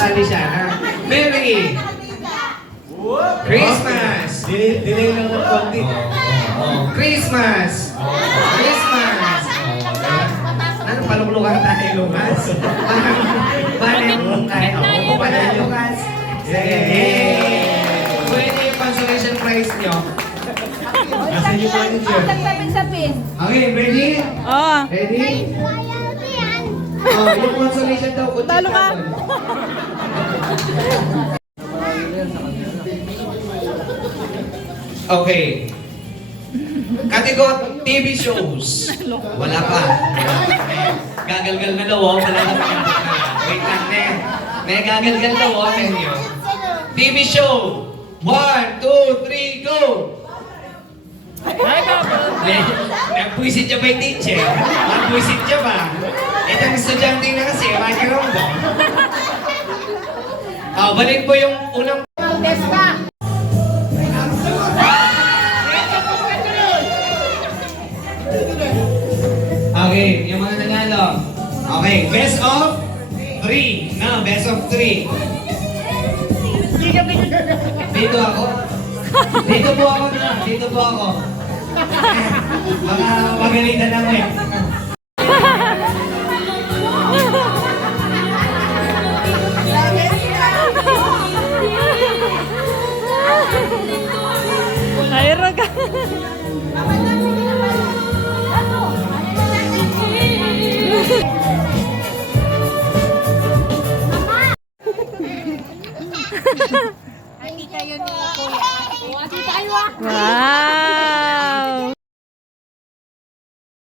sasali siya, ha? Merry Christmas! Delay lang ng konti. Christmas! Christmas! Ano, paluklukan tayo, Lucas? Paano tayo? Paano, Lucas? Yay! Pwede yung consolation prize nyo. Nasa yung manager. Sapin-sapin. Okay, ready? Oo. Ready? Oh, yung consolation daw. Talo ka. Okay. Category TV shows. Wala pa. Gagalgal na daw, oh. Wala na pa. Wait lang, ne. Ne, gagalgal daw, oh. Tenyo. TV show. 1, 2, 3, go! Nagpuisit siya ba yung teacher? Nagpuisit siya ba? Itong estudyante na kasi, makikirong ba? Balik po yung unang... Testa. Okay, yung mga nanalo. Okay, best of 3. No, best of 3. Dito ako. Dito po ako na. Dito po ako. Baka magalitan ako eh. Ayro ka. Nakita yun ni Kuya. Nakita kayo ah. Wow.